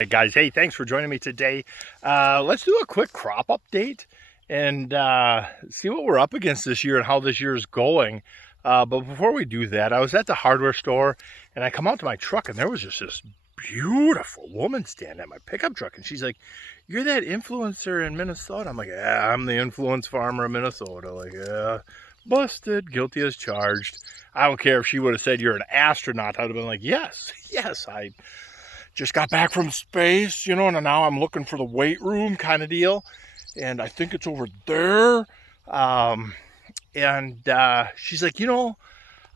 Hey guys, hey, thanks for joining me today. Let's do a quick crop update and see what we're up against this year and how this year is going. But before we do that, I was at the hardware store and I come out to my truck and there was just this beautiful woman standing at my pickup truck, and she's like, "You're that influencer in Minnesota." I'm like, "Yeah, I'm the influence farmer of Minnesota." Like, "Yeah, busted, guilty as charged." I don't care if she would have said you're an astronaut. I'd have been like, yes, I just got back from space, and now I'm looking for the weight room kind of deal. And I think it's over there. And she's like,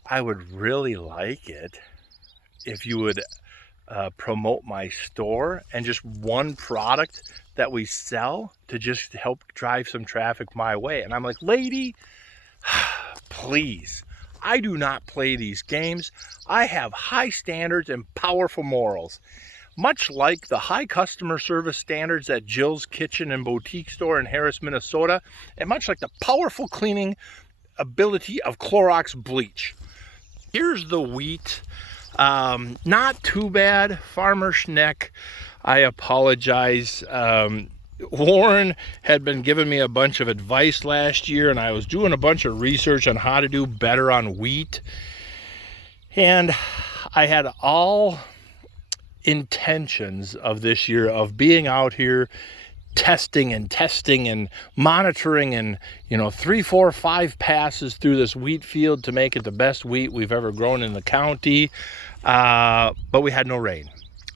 I would really like it if you would promote my store and just one product that we sell to just help drive some traffic my way. And I'm like, lady, please. I do not play these games. I have high standards and powerful morals. Much like the high customer service standards at Jill's Kitchen and Boutique Store in Harris, Minnesota, and much like the powerful cleaning ability of Clorox bleach. Here's the wheat. Not too bad. Farmer Schneck, I apologize. Warren had been giving me a bunch of advice last year, and I was doing a bunch of research on how to do better on wheat. And I had all intentions of this year of being out here testing and monitoring and 3, 4, 5 passes through this wheat field to make it the best wheat we've ever grown in the county, but we had no rain.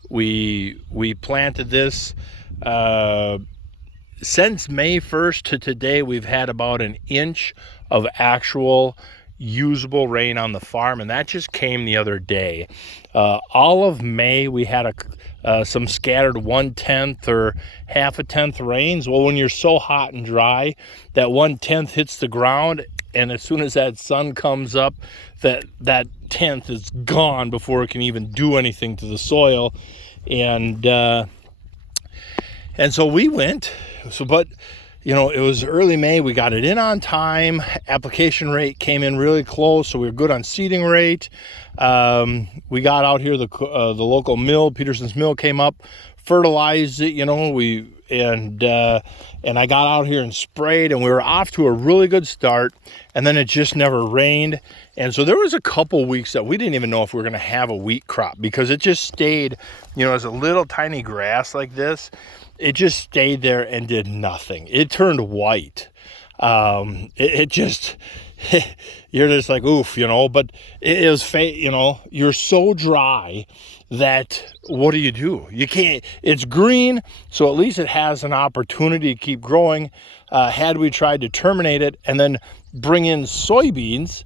We planted this since May 1st to today. We've had about an inch of actual usable rain on the farm, and that just came the other day. All of May we had some scattered 1/10 or half a tenth rains. Well, when you're so hot and dry, that 1/10 hits the ground, and as soon as that sun comes up, that tenth is gone before it can even do anything to the soil. And so we went. But it was early May. We got it in on time. Application rate came in really close, so we were good on seeding rate. We got out here. The local mill, Peterson's Mill, came up, fertilized it. And I got out here and sprayed, and we were off to a really good start. And then it just never rained, and so there was a couple weeks that we didn't even know if we were going to have a wheat crop, because it just stayed, as a little tiny grass like this. It just stayed there and did nothing. It turned white. It just, you're just like, oof, but it was, you're so dry that what do? You can't, it's green, so at least it has an opportunity to keep growing. Had we tried to terminate it and then bring in soybeans,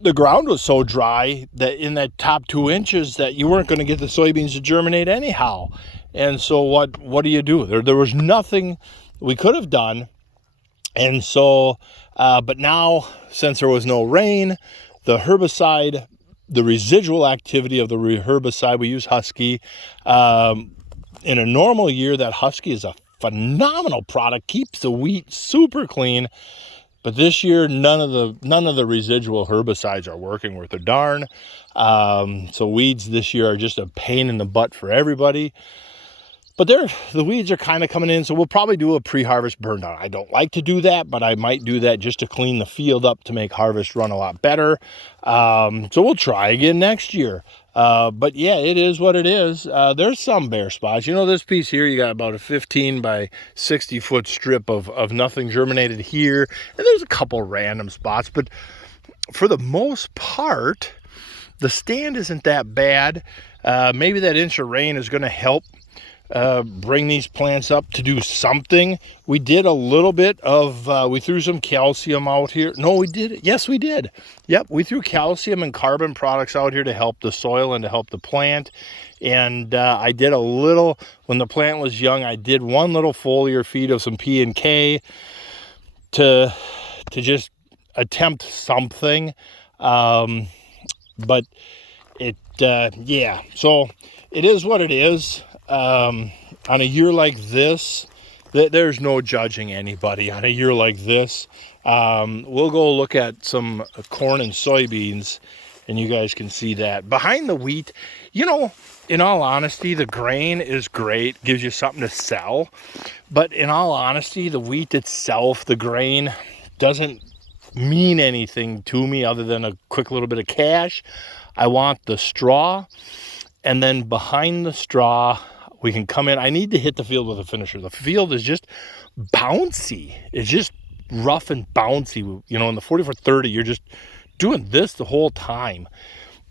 the ground was so dry that in that top 2 inches that you weren't going to get the soybeans to germinate anyhow. And so what do? There was nothing we could have done. And so, but now, since there was no rain, the herbicide, the residual activity of the herbicide, we use Husky. In a normal year, that Husky is a phenomenal product, keeps the wheat super clean. But this year, none of the residual herbicides are working worth a darn. So weeds this year are just a pain in the butt for everybody. But the weeds are kind of coming in, so we'll probably do a pre-harvest burn down. I don't like to do that, but I might do that just to clean the field up to make harvest run a lot better. So we'll try again next year. But yeah, it is what it is. There's some bare spots. This piece here, you got about a 15 by 60 foot strip of nothing germinated here. And there's a couple random spots, but for the most part, the stand isn't that bad. Maybe that inch of rain is going to help bring these plants up to do something. We did a little bit of, we threw some calcium out here. No, we did. Yes, we did. Yep, we threw calcium and carbon products out here to help the soil and to help the plant. And I did a little, when the plant was young, I did one little foliar feed of some P and K to just attempt something. But it, yeah, so it is what it is. On a year like this, there's no judging anybody on a year like this. We'll go look at some corn and soybeans, and you guys can see that. Behind the wheat, in all honesty, the grain is great, gives you something to sell. But in all honesty, the wheat itself, the grain, doesn't mean anything to me other than a quick little bit of cash. I want the straw, and then behind the straw, we can come in. I need to hit the field with a finisher. The field is just bouncy. It's just rough and bouncy. You know, in the 40-30, you're just doing this the whole time.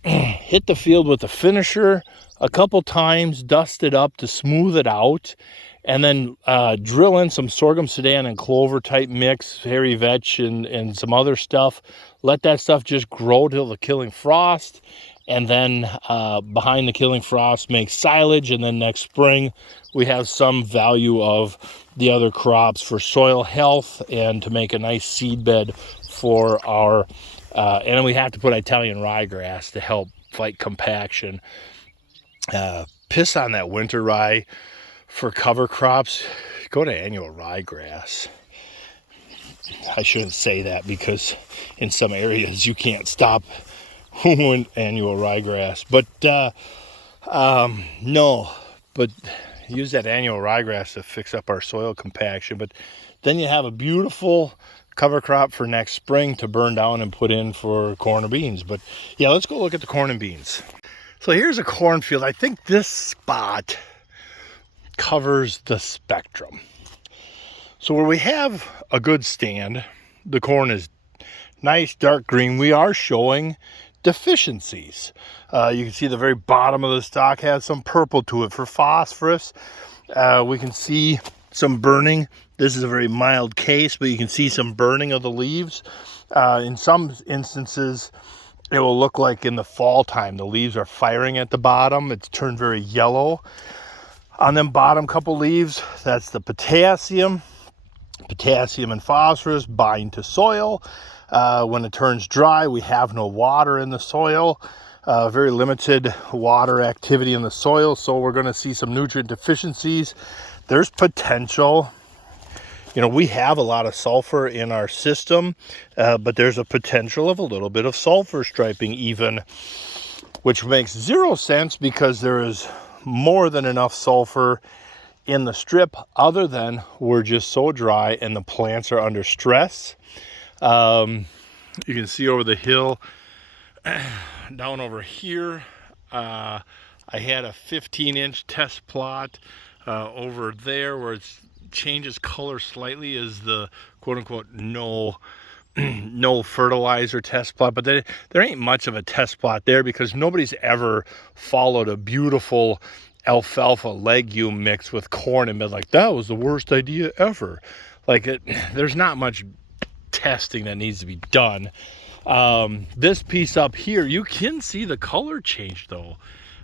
Hit the field with a finisher a couple times, dust it up to smooth it out, and then drill in some sorghum sudan and clover type mix, hairy vetch and some other stuff. Let that stuff just grow till the killing frost, and then behind the killing frost make silage, and then next spring we have some value of the other crops for soil health and to make a nice seed bed for our and then we have to put Italian ryegrass to help fight compaction. Piss on that winter rye for cover crops. Go to annual ryegrass. I shouldn't say that because in some areas you can't stop annual ryegrass. But no, but use that annual ryegrass to fix up our soil compaction. But then you have a beautiful cover crop for next spring to burn down and put in for corn or beans. But yeah, let's go look at the corn and beans. So here's a cornfield. I think this spot covers the spectrum. So where we have a good stand, the corn is nice dark green. We are showing deficiencies. You can see the very bottom of the stalk has some purple to it for phosphorus. We can see some burning. This is a very mild case, but you can see some burning of the leaves. In some instances, it will look like in the fall time, the leaves are firing at the bottom. It's turned very yellow. On them bottom couple leaves, that's the potassium. Potassium and phosphorus bind to soil. When it turns dry, we have no water in the soil. Very limited water activity in the soil, so we're going to see some nutrient deficiencies. There's potential. You know, we have a lot of sulfur in our system, but there's a potential of a little bit of sulfur striping even, which makes zero sense because there is more than enough sulfur in the strip, other than we're just so dry and the plants are under stress. You can see over the hill, down over here, I had a 15-inch test plot. Over there where it changes color slightly is the quote-unquote no fertilizer test plot, but there ain't much of a test plot there because nobody's ever followed a beautiful alfalfa legume mix with corn and been like, that was the worst idea ever. Like, there's not much testing that needs to be done. This piece up here, you can see the color change though,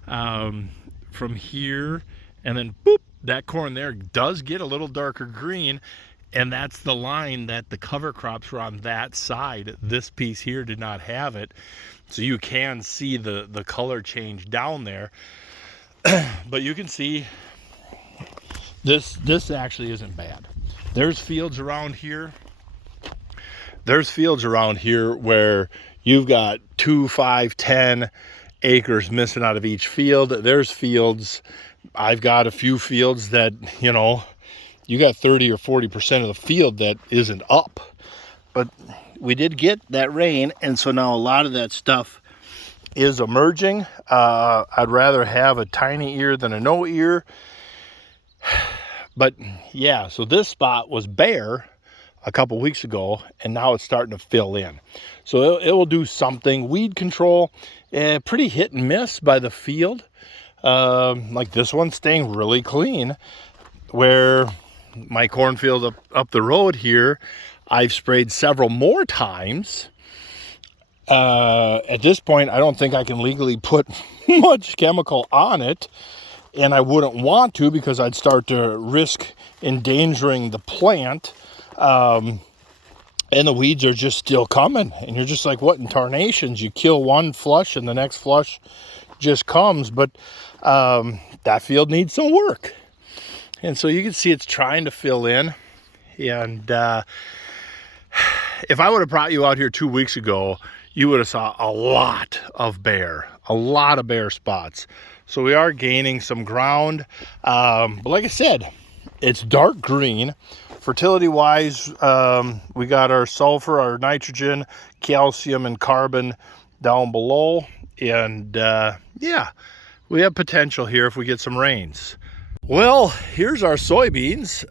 from here, and then boop, that corn there does get a little darker green, and that's the line that the cover crops were on that side. This piece here did not have it, so you can see the color change down there. But you can see this actually isn't bad. There's fields around here. There's fields around here where you've got 2, 5, 10 acres missing out of each field. There's fields, I've got a few fields that, you know, you got 30 or 40% of the field that isn't up. But we did get that rain, and so now a lot of that stuff is emerging. I'd rather have a tiny ear than a no ear. But yeah, so this spot was bare a couple weeks ago, and now it's starting to fill in. So it will do something. Weed control, pretty hit and miss by the field. Like this one staying really clean, where my cornfield up the road here, I've sprayed several more times. At this point, I don't think I can legally put much chemical on it, and I wouldn't want to because I'd start to risk endangering the plant. And the weeds are just still coming, and you're just like, what in tarnations? You kill one flush and the next flush just comes. But that field needs some work, and so you can see it's trying to fill in. And if I would have brought you out here 2 weeks ago, you would have saw a lot of bare spots. So we are gaining some ground. But like I said, it's dark green. Fertility wise, we got our sulfur, our nitrogen, calcium, and carbon down below. And yeah, we have potential here if we get some rains. Well, here's our soybeans.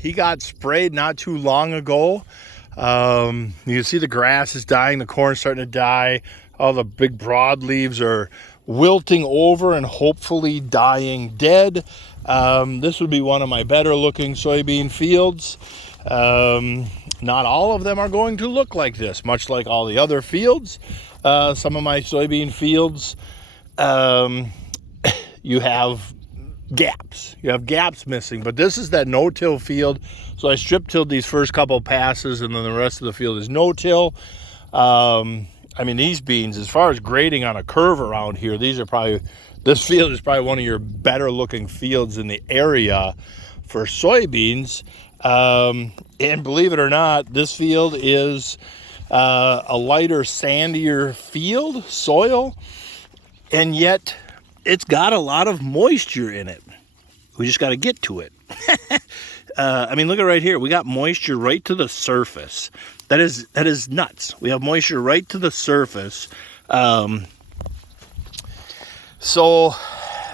He got sprayed not too long ago. You can see the grass is dying, the corn's starting to die. All the big broadleaves are wilting over and hopefully dying dead. This would be one of my better looking soybean fields. Not all of them are going to look like this, much like all the other fields. Some of my soybean fields, you have gaps. You have gaps missing, but this is that no-till field. So I strip-tilled these first couple passes, and then the rest of the field is no-till. I mean, these beans, as far as grading on a curve around here, this field is probably one of your better looking fields in the area for soybeans. And believe it or not, this field is a lighter, sandier field, soil, and yet it's got a lot of moisture in it. We just got to get to it. I mean, look at right here. We got moisture right to the surface. That is nuts. We have moisture right to the surface. So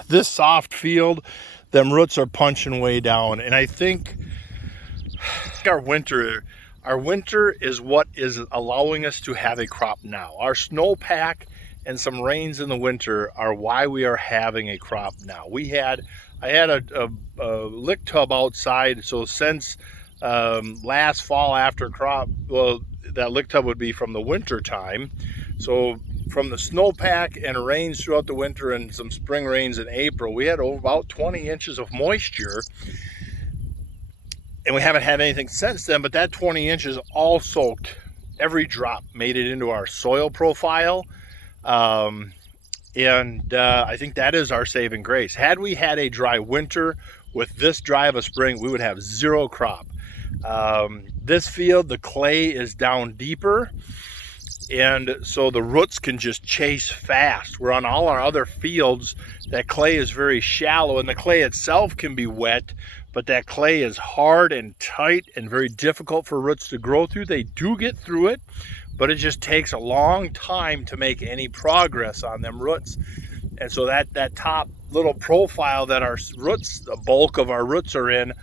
this soft field, them roots are punching way down. And I think our winter is what is allowing us to have a crop now. Our snowpack and some rains in the winter are why we are having a crop now. I had a lick tub outside, so since last fall after crop, well, that lick tub would be from the winter time. So from the snowpack and rains throughout the winter and some spring rains in April, we had about 20 inches of moisture. And we haven't had anything since then, but that 20 inches all soaked. Every drop made it into our soil profile. I think that is our saving grace. Had we had a dry winter with this dry of a spring, we would have zero crop. This field, the clay is down deeper, and so the roots can just chase fast. Where on all our other fields, that clay is very shallow, and the clay itself can be wet, but that clay is hard and tight and very difficult for roots to grow through. They do get through it, but it just takes a long time to make any progress on them roots. And so that top little profile that our roots, the bulk of our roots are in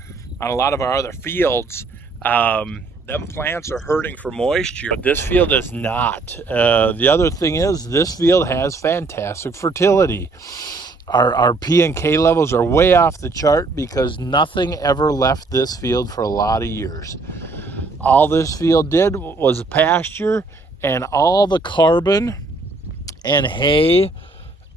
on a lot of our other fields, them plants are hurting for moisture, but this field is not. The other thing is this field has fantastic fertility. Our P and K levels are way off the chart because nothing ever left this field for a lot of years. All this field did was pasture, and all the carbon and hay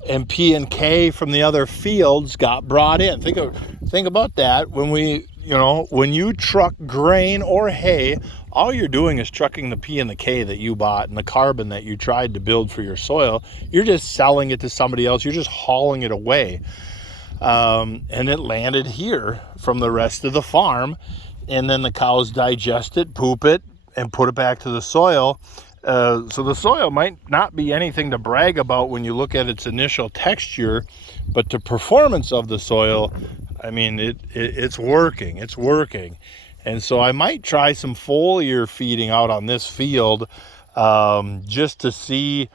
and P and K from the other fields got brought in. Think about that. When you truck grain or hay, all you're doing is trucking the P and the K that you bought and the carbon that you tried to build for your soil. You're just selling it to somebody else. You're just hauling it away. And it landed here from the rest of the farm. And then the cows digest it, poop it, and put it back to the soil. So the soil might not be anything to brag about when you look at its initial texture, but the performance of the soil, I mean, it's working. It's working. And so I might try some foliar feeding out on this field just to see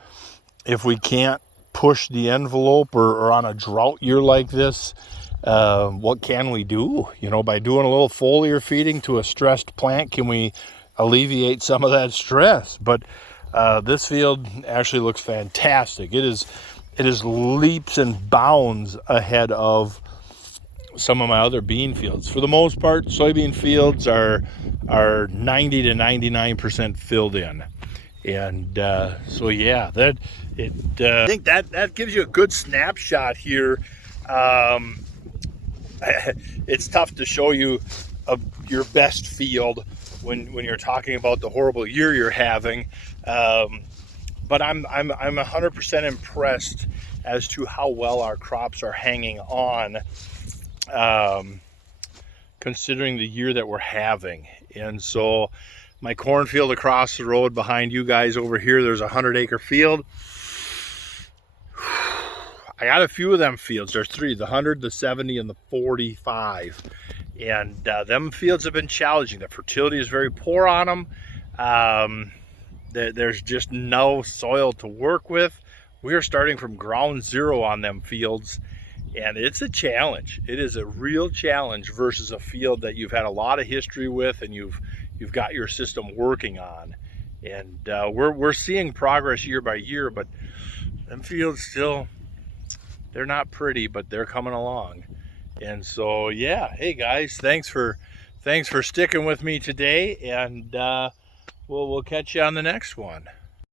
if we can't push the envelope, or on a drought year like this, what can we do? By doing a little foliar feeding to a stressed plant, can we alleviate some of that stress? But this field actually looks fantastic. It is leaps and bounds ahead of some of my other bean fields. For the most part, soybean fields are 90 to 99% filled in. And so yeah, I think that gives you a good snapshot here. It's tough to show you your best field when you're talking about the horrible year you're having, but I'm 100% impressed as to how well our crops are hanging on, considering the year that we're having. And so my cornfield across the road behind you guys over here, there's a 100-acre field. I got a few of them fields. There's three, the 100, the 70, and the 45. And them fields have been challenging. The fertility is very poor on them. There's just no soil to work with. We are starting from ground zero on them fields, and it's a challenge. It is a real challenge versus a field that you've had a lot of history with and you've got your system working on. And we're seeing progress year by year, but them fields still, they're not pretty, but they're coming along. And so, yeah, hey guys, thanks for sticking with me today, and we'll catch you on the next one.